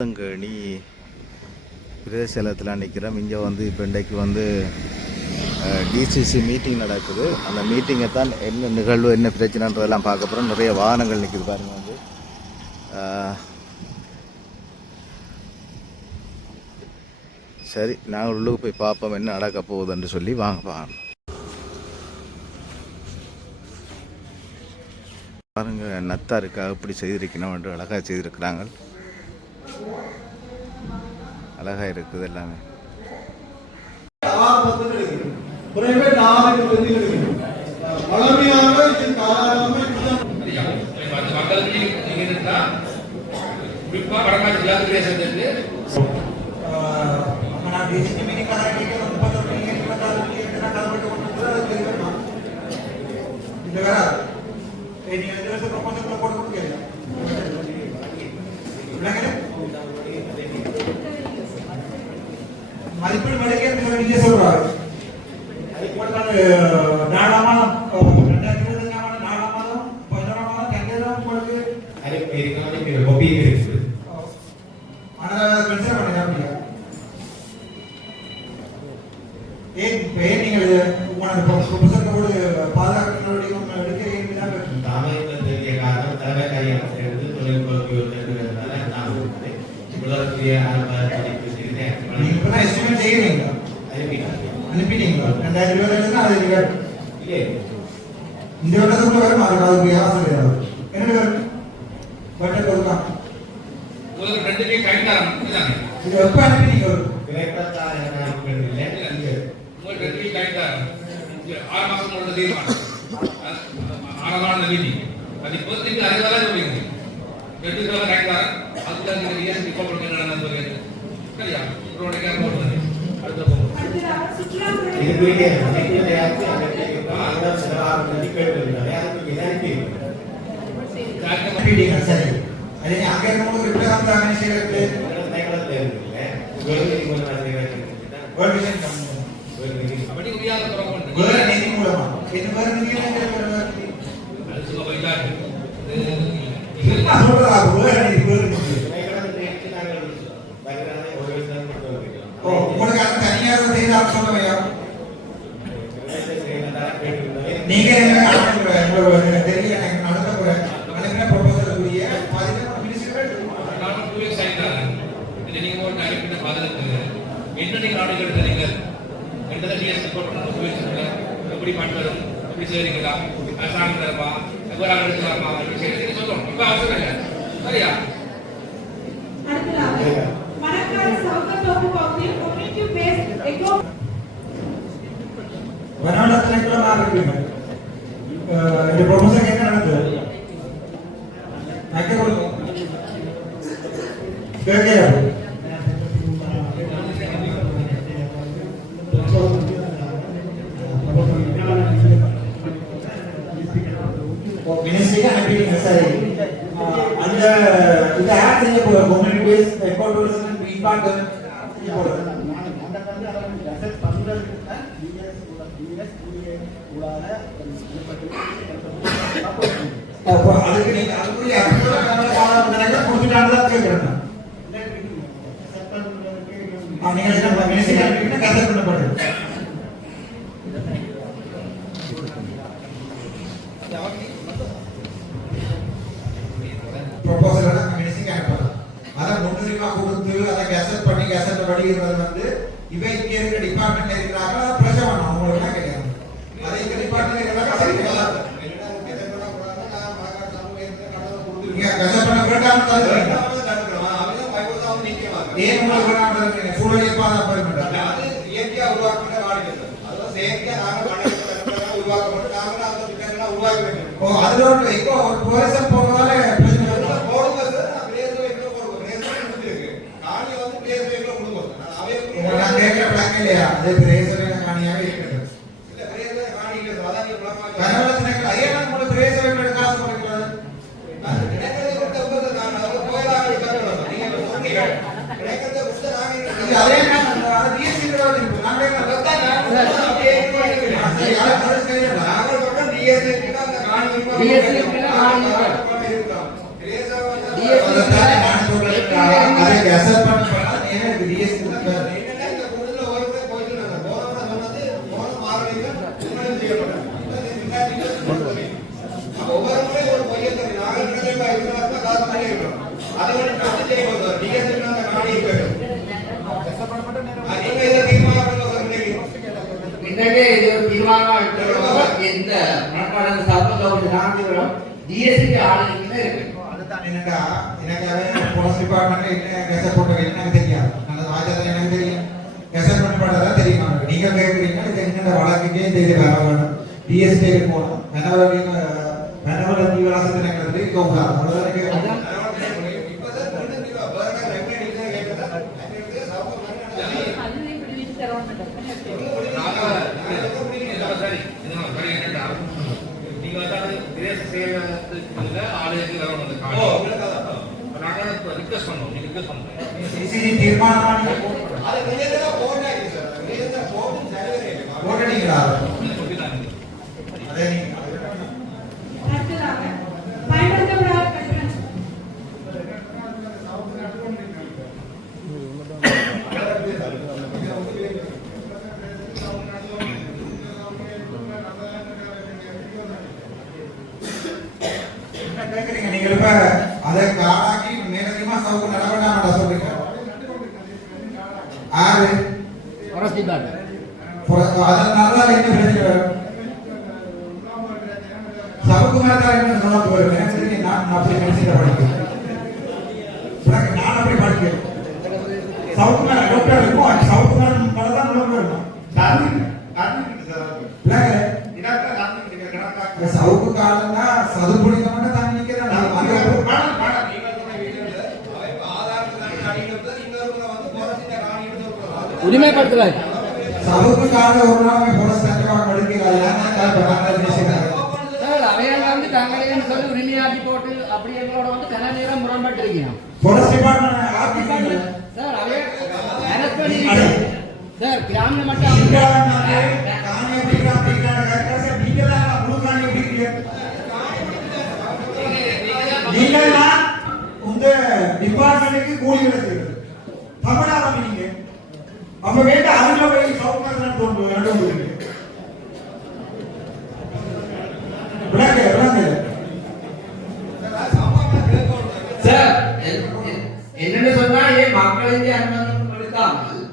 நீ பிரதேசத்தில் நிற்கிறோம். இங்கே இப்போ இன்றைக்கு டிசிசி மீட்டிங் நடக்குது. அந்த மீட்டிங்கை தான் என்ன நிகழ்வு என்ன பிரச்சனைன்றதெல்லாம் பார்க்க போகிறோம். நிறைய வாகனங்கள் நிற்குது பாருங்க. சரி, நாங்கள் உள்ளுக்கு போய் பார்ப்போம் என்ன நடக்க போகுதுன்னு சொல்லி வாங்க பாருங்க. நத்தா இருக்கா இப்படி செய்திருக்கணும் என்று அழகாக செய்திருக்கிறாங்க. அழகா இருக்குது எல்லாமே. மதிப்பீடு மலைக்கே நீங்க சொல்றாரு நாடாமாதம் 2025 நாடாமாதம் 11 கண்டிப்பா உங்களுக்கு அரே பேருக்கு காப்பி இருக்கு. ஆனா கன்சிடர் பண்ணீங்க நீங்க உங்களோட ப்ரொபோசல் கூட பாதுகாப்பு நடவடிக்கை எடுக்கிறீங்களா? தாமதத்திற்கு காரணம் தலைமைக்காரியம் சேர்ந்து தொழில்நுட்ப யோசனைகளால நான் இவ்வளவு ஆரம்ப நீங்க எஸ்டிமேட் செய்யறீங்க அனுப்பிட்டீங்களா? 2022 அது இல்ல இந்த வருடத்துக்குள்ள வரும். அதுக்கு யாரும் என்ன வரும் பட்ஜெட் கொடுக்கலாம் உங்களுக்கு ரெண்டுமே கைதாரம் இதானே. இது எப்ப அனுப்பிட்டீங்க? கிரேட்டா என்ன அனுப்பிட்டீங்க இல்ல உங்களுக்கு ரெண்டுமே கைதாரம் 6 மாசம் முன்னாடி தீர்மானம் 6 நாள் மீட்டிங் அது பொறுத்துக்கு அதுவரை சொல்லுங்க. ரெண்டு நாள் கைதாரம் அதுக்கு நீங்க ஏன் இப்போ கொடுங்க நடந்தது சரியா? ரோடே போடுறது அடுத்த போகும் இது வீடியோ டெக்னிக்கல் ஆப்ஸ் அந்த செலவாக நிக்கேட்ல யாருக்கு இதானே காக்க மீட்டிங் சரி. அதே அங்கே நம்ம ரிப்பேர் ஆன செய்யறது சைக்கிள்ல இல்ல வேர்ல்ட் விஷன் அப்படி உரியாத புரோகிராம் வேற நிதி மூலமா இது வேற நிதி அது சும்மா வைக்காது இது சொல்றதா வேற நிதி உங்களுக்கு அது தனியாக செய்த சொல்லுவையா? நீங்க தெரிய எனக்கு நடத்த போற அனுப்பின ப்ரொபோசல் கூடிய எப்படி பண்ணுறோம் எப்படி செய்றீங்களா அரசாங்கம் தரமா எவ்வளவு எடுக்கலாமா சொல்றோம். இப்ப அவசரம் இல்லை சரியா? வனாடத்துல ஆரம்பிங்க. இந்த ப்ரொபோசல் என்ன நடந்தது? நக்கே கொடுங்க கேக்கே மினிஸ்ட்ரிக்கு அனுப்பிடுங்க. சரி, அந்த இந்த ஆட் செய்ய போற community base eco tourism feedback செய்ய போறது அதுக்கு நீங்க அதுக்குரிய கொடுத்துட்டாங்க கேட்கறேன். நீங்க கன்சல்ட் பண்ணப்படுது ப்ரொபோசல் மினிஸ்ட்ரிக்கு அனுப்பலாம். அதை முன்னுரிமை கொடுத்து அதை கெசட் பண்ணி கெசட் படிக்கிறது இவை இங்க இருக்க டிபார்ட்மெண்ட்ல இருக்கிறாங்க. பிரச்சனை பண்ணணும் அவங்களுக்கு தான் கிடையாது. அதை இந்த டிபார்ட்மெண்ட்ல இருக்கிறாங்க சரி கிடையாது. நீங்க கெசட் பண்ண கேட்டாங்க ஏன் உங்களுக்கு சூழலை பாதுகாப்பு அது இயற்கையா உருவாக்கின வாடிக்கை அதாவது செயற்கையா நாங்கள் உருவாக்கப்பட்டு நாங்கள் அந்த திட்டங்களை உருவாக்க வேண்டும். ஓ அதுல இப்போ ஒரு போலீசர் போகிறதால போடுங்க சார். நான் பிளேஸ் வைக்கல போடுங்க. பிளேஸ் இருக்கு காணி பிளேஸ் வைக்கல கொடுங்க. நான் கேட்கிற பிளான் இல்லையா? அது பிரேசர் காணியாக இருக்கிறது இல்ல பிரேசர் காணி இல்ல சார். அதான் பிளான் கனவலத்தினக்கு ஐயா நான் உங்களுக்கு பிரேசர் வைக்கிற காசு கொடுக்கிறது அது கிடைக்கிறது விட்டு வந்து நான் அது போயதாக இருக்கிறது நீங்க சொன்னீங்க கிடைக்கிறது விட்டு நாங்க அதே நான் டிஎஸ்சி கிராவது நாங்க நான் அப்படியே சரி அது சரியா நாங்க சொல்ற டிஎஸ்சி கிட்ட அந்த காணி டிஎஸ்சி கிட்ட காணி இருக்கோம் பிரேசர் வந்து டிஎஸ்சி நான் சொல்றேன் கசட் பண்ண நேரா டிஎஸ்சி தான் வேற. இந்த கூட்டத்துல ஒருத்தர் போயிட்டு நாங்க போறோம்னா சொன்னது போன மாறலைங்க உங்களும் செய்யப்படும். ஒவ்வொரு முறை ஒரு பொய்யத்தை நாங்கள் கிட்டத்தட்ட 2 வருஷமா காசு பண்ணி இருக்கோம். அதை வந்து செய்ய போதும். டிஎஸ்சி நாங்க காணி இருக்கோம். நீங்க இதை தீர்மானம் இன்னைக்கு இது தீர்மானம் இந்த மனப்பாடம் சர்வதோடு நான்கு டிஎஸ்சிக்கு ஆளுநர் இருக்கு. அதுதான் எனக்கு போலீஸ் டிபார்ட்மெண்ட் என்ன கெசட் போட்டது எனக்கு தெரியாது. நான் வாஜாதான் எனக்கு தெரியும். கெசட் பண்ணப்பட்டதா தெரியுமா? நீங்க கேட்குறீங்க இது என்ன வழக்குக்கே இந்த இது வேற வேணும். டிஎஸ்சிக்கு போகணும். வெனவர தீவிரவாசத்தை நடக்கிறது கோபுரா. அவ்வளவுதான் கேட்கணும். நீங்கள் இப்ப அதை காடாக்கி மேலதிகமா சவுக்கு நடவேண்டாம் சொல்றீங்க. ஆறு அதனால என்ன பிரச்சனை சவுக்கு மேல என்ன சொல்ல போறேன். நான் அப்படி நினைச்சிட்டு படிக்கிறேன். நான் அப்படி படிக்கிறேன். சவுக்கு மேல டாக்டர் இருக்கும். சவுக்கு மேல தான் நோக்க இருக்கும். சவுக்கு காலம்னா சதுப்புடிக்க மட்டும் தண்ணி நிக்கிறேன். உரிமைப்படுத்துறாரு சவுக்கு கால ஒரு நாள் புரஸ்காரம் அவையெல்லாம் வந்து தங்களையும் சொல்லி உரிமையாக்கி போட்டு அப்படி எங்களோட வந்து கன நேரம் முரண்பட்டு இருக்கீங்க சார். அவைய சார் கிராம மட்டும் டிபார்ட்மெண்ட்டுக்கு கூலி கிடைக்கிறது தமிழாக நீங்க அப்ப வேண்டாம். அதுல போய் சவுக்கு தோன்று சார் என்னன்னு சொன்னா மக்களின் அனுமதி எடுக்காமல்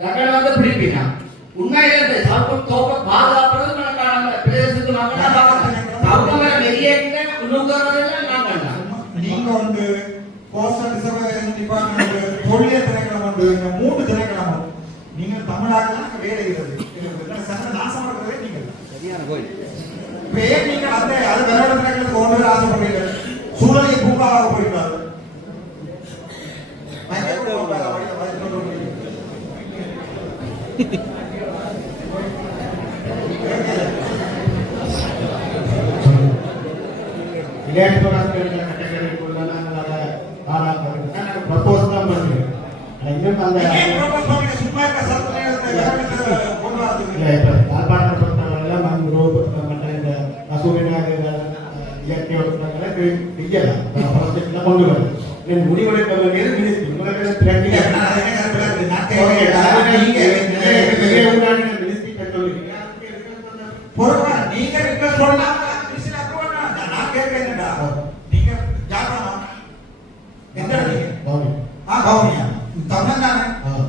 தகவல் வந்து பிடிப்பீங்க. உண்மையிலே இந்த சவுக்கம் தோக்க பாதுகாப்புறது நமக்கான பிரதேசத்துக்கு மக்கள் வெளியேற்ற உணவுகள்லாம் நாங்கள் நீங்க வந்து போஸ்டல் ரிசர்வேஷன் டிபார்ட்மெண்ட் தொழில் திணைக்களம் வந்து இந்த 3 திணைக்களம் நீங்க தமிழ்நாட்டில் வேலை இருக்கிறது சங்க நாசம் இருக்கிறதே நீங்க சரியான கோயில். இப்ப நீங்க அந்த அது வேற திணைக்களத்துக்கு ஒன்று ஆசைப்படுறீங்க. சூழலை பூங்காவாக போயிருக்காரு.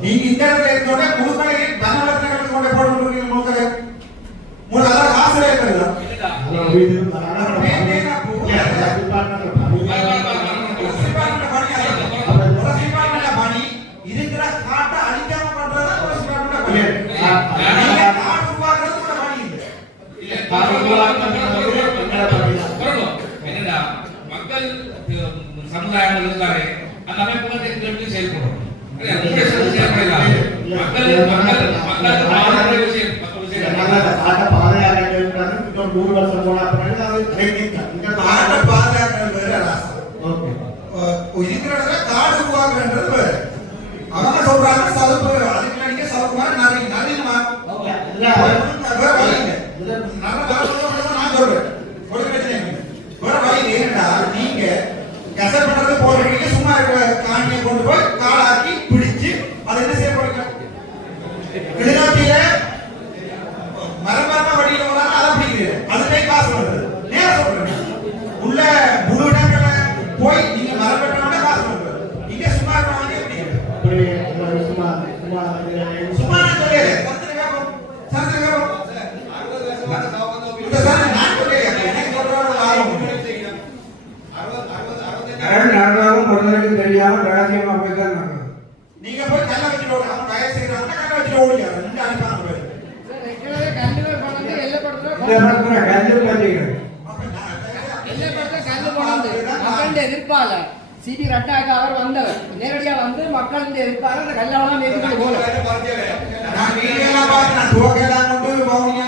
நீங்க இந்த இடத்துல இருந்தோட முழுக்கலை தனவரத்தினங்களுக்கு கொண்டு போட்டு முழுக்கலை மூணு காசு இருக்கிறது பணி இருக்கிற காட்டை அழிக்காம பண்றதா என்னடா மக்கள் சமுதாயம் இருக்காரு அந்த அமைப்புகளை செயல்படும். அவங்க சொல்றாங்க சதுப்பு அதுக்கு நீங்க சதுப்பு மாதிரி நிறைய நிறையமா நான் சொல்றேன் ஒரு பிரச்சனை வேற வழி ஏன்னா நீங்க கசப்படுறது போடுறீங்க சும்மா இருக்கிற காணியை கொண்டு போய் சும்மா நான் சொல்லிடுறேன். சரத்துல கேப்போம். இந்த சார் நான் சொல்லிடுறேன். எனக்கு சொல்றவங்க ஆகும். நீங்க போய் கல்ல வச்சுட்டு ஓடுங்க. அவன் வயசு செய்யறாங்க கல்ல வச்சுட்டு ஓடுங்க. ரெண்டு அனுப்பாங்க போய். சார் ரெக்கவே கண்டிப்பா பண்ணது எல்லை படத்துல கல்லு போனது மக்களுடைய எதிர்ப்பால சிபி ரட்டாக்கு அவர் வந்தவர் நேரடியா வந்து மக்களுடைய எதிர்ப்பால அந்த கல்லவெல்லாம் மேற்கொண்டு போல நான் வீடியோலாம் பார்த்து நான் டோக்கெல்லாம் கொண்டு போவீங்க.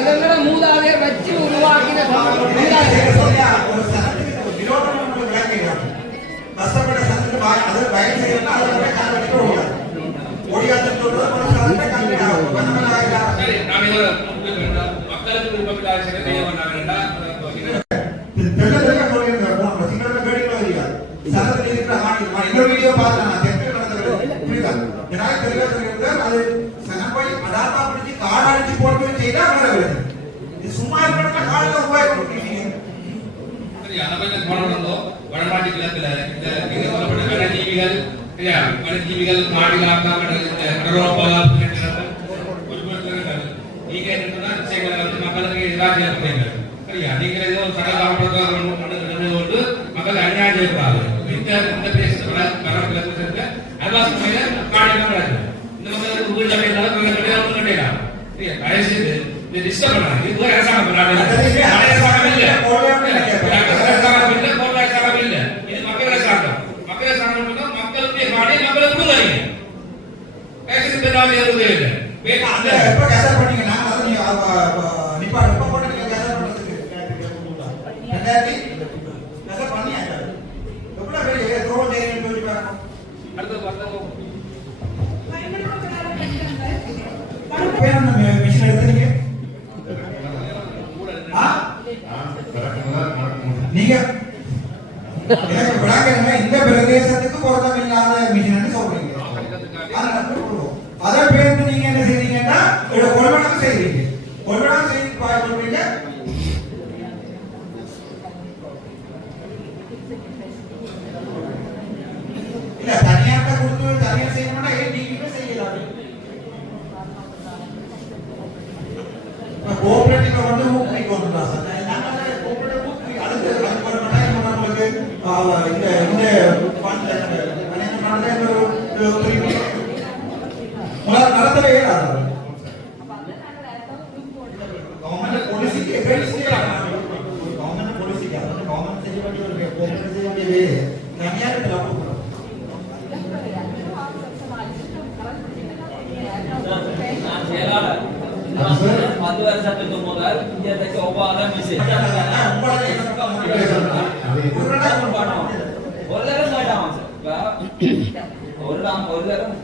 இதெல்லாம் மூதாதையர் வச்சு உருவாக்கின கஷ்டப்பட்ட சந்தத்து அது வயல் செய்யணும். அதை கால வச்சுட்டு ஓடியாது. ஓடியாதுன்னு சொல்றது சரி, நான் இதை மக்களுக்கு விருப்பமில்லாத சில செய்ய வேண்டாம். இன்னொரு வீடியோ பார்த்தேன் நான் தெற்கு நடந்தது புரியுதா? எனக்கு தெரியாது அது சனப்பை அடாப்பா பிடிச்சி காடாடிச்சு போட்டு செய்தா வேற வருது. இது சும்மா இருக்கிற காலத்தை உருவாக்கி சரி, அதை பற்றி போனோம். வடமாட்டி கிழக்குல இந்த நீங்க சொல்லப்பட்ட வனஜீவிகள் இல்லையா, வனஜீவிகள் மாடிகளாக கடலோரப்பால் நீங்க என்ன சொன்னா விஷயங்களை வந்து மக்களுக்கு எதிராக செய்யப்படுறீங்க. சரியா, நீங்க ஏதோ சகல கொண்டு மக்கள் அநியாயம் செய்யக்கூடாது. இந்த பிரதேசத்துல கடற்கிழக்கு அல்வாஸ் முறையில காடியெல்லாம் நடக்குது. இந்த மக்களுக்கு வீடு அமைந்தாலும் கிடையாது. தயவு செய்து இதை டிஸ்டர்ப் பண்ணாங்க. இது அரசாங்கம் பண்ணாங்க. அரசாங்கம் இல்லை, அரசாங்கம் இல்லை, கோர்ட் அரசாங்கம் இல்லை. இது மக்கள் அரசாங்கம். மக்கள் அரசாங்கம் மக்களுடைய காடை மக்களுக்கு கொடுக்குறீங்க. பேசுறது பெருமாள் எதுவுமே இல்லை. அந்த எப்ப கசர் பண்ணீங்கன்னா அது நீங்க நிப்பாடு எப்ப போட்டு நீங்க கசர் பண்றதுக்கு 2000 கசர் பண்ணி ஆயிட்டாரு. எவ்வளவு பெரிய த்ரோல் செய்யணும்னு சொல்லி பாருங்க. அடுத்து பேர் அந்த மிஷின் எடுத்தீங்க. நீங்க எனக்கு விளக்கங்க இந்த பிரதேசத்துக்கு பொருத்தம் இல்லாத மிஷின் சொல்றீங்க. அதை பேருந்து நீங்க என்ன செய்றீங்கன்னா கொள்வனம் செய்றீங்க. கொள்வனம் செய்து சொல்றீங்க. இல்ல தனியாட்ட கொடுத்து தனியா செய்யணும்னா நீங்க செய்யலாம். கோஆபரேட்டிவ் வந்து ஊக்குவிக்கணும்டா சார். நாங்க கோஆபரேட்டிவ் ஊக்குவி அடுத்து அது ஒரு டைம் நம்மளுக்கு இந்த ஃபண்ட் என்ன பண்றது ஒரு நடத்தவே இயலாது. கவர்மெண்ட் பாலிசிக்கு எகெயின்ஸ்ட் கவர்மெண்ட் பாலிசிக்கு அது கவர்மெண்ட் செய்ய வேண்டிய ஒரு கோஆபரேட்டிவ் செய்ய வேண்டிய தனியார் லாபம் பத்து வருஷத்துக்கு முதல் இயற்கைக்கு ஒவ்வாத மிஷின் ஒரு லரம் போயிட்டாமா சார். ஒரு லரம்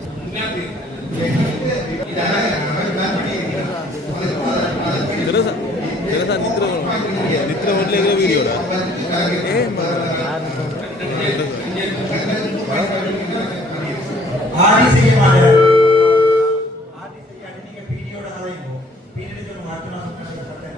நித்திர வீடியோ ஆடி செய்ய மாட்டேன். ஆடி செய்ய நீங்க பீடியோட கதைங்கோ. பீடியோட ஒரு மார்க்கனா சொல்றேன்.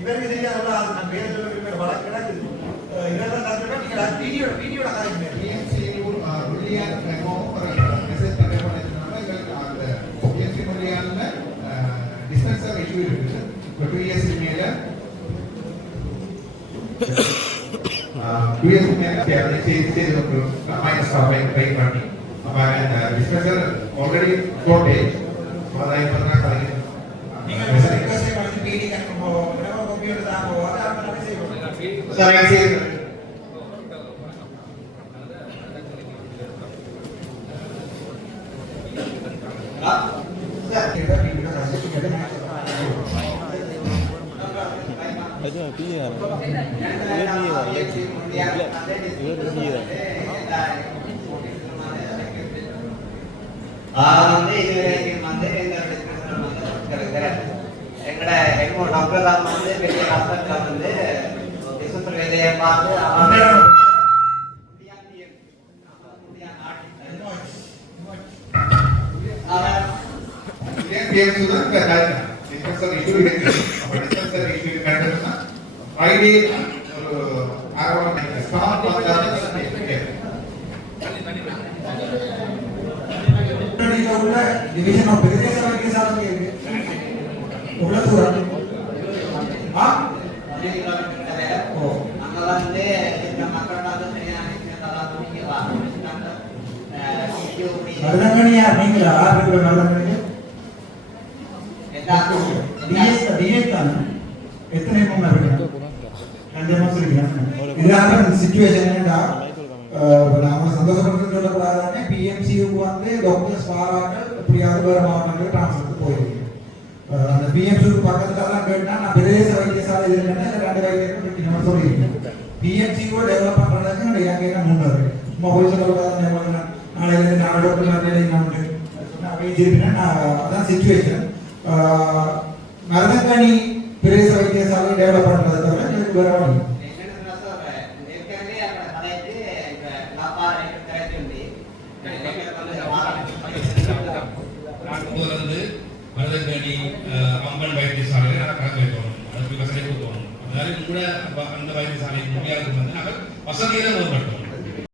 இவருக்கு தெரியாத நான் பேர் சொல்ல விரும்புகிற வழக்கு கிடக்குது. இதெல்லாம் நடந்துட்டா நீங்க வீடியோட காரணமே டிஸ்பென்சர் இஷ்யூ இருக்குது. இப்போ 2 இயர்ஸ் மேல 2 இயர்ஸ் மேல செய்து ஒரு மைனஸ் ட்ரை பண்ணி அப்ப அந்த டிஸ்பென்சர் ஆல்ரெடி ஷார்டேஜ் அதான் இப்போ தான் கலைஞர் நீங்க ரிக்வெஸ்ட் பண்ணி பீடி கன்ஃபார்ம் போவோம். நம்ம கம்ப்யூட்டர் தான் போவோம். அதை நம்ம செய்வோம். சார் PMC தான் டிஸ்பென்சர் இஷ்யூ இருக்கு. அப்ப டிஸ்பென்சர் இஷ்யூ கரெக்ட்டா ஃப்ரைடே ஒரு ஆரம்ப ஸ்டார்ட் பண்ணாதான் உள்ள டிவிஷன் ஆஃப் பிரதேச வைத்தியசாலை இருக்கு. உள்ள தூரம் மருதங்கனியா நீங்களா ஆறு மருதங்கனி டிஎஸ் தானே எத்தனை மாதம் இதான் சிச்சுவேஷன் என்னடா நாம சந்தோஷப்படுறது சொல்லக்கூடாது. பிஎம்சிக்கு வந்து டாக்டர்ஸ் பாராட்டு இப்படியாவது வேறு மாவட்டங்களுக்கு டிரான்ஸ்ஃபர் போயிருக்கு. அந்த பிஎம்சிக்கு பக்கத்துலலாம் கேட்டா நான் பிரதேச வைத்தியசாலை இல்லைன்னா 2 வைத்தியர்கள் சொல்லியிருக்கேன். பிஎம்சிக்கு டெவலப் பண்றதுக்கு என் கேட்க முன்னாடி சும்மா போய் சொல்லக்கூடாது. நாளைக்கு 4 டாக்டர் வேலைக்கு உண்டு அப்படின்னா அதான் சிச்சுவேஷன். மருதங்கனி பிரதேச வைத்தியசாலை டெவலப் பண்றதை தவிர எனக்கு வேற வழி மருதங்கனி அம்மன் வைத்தியசாலையில் நாங்கள் கணக்கு வைக்கணும். அதுக்கு வசதி கொடுக்கணும். அதனால கூட அந்த வைத்தியசாலை முடியாது வந்து நாங்கள் வசதியை மேம்படுத்தணும்.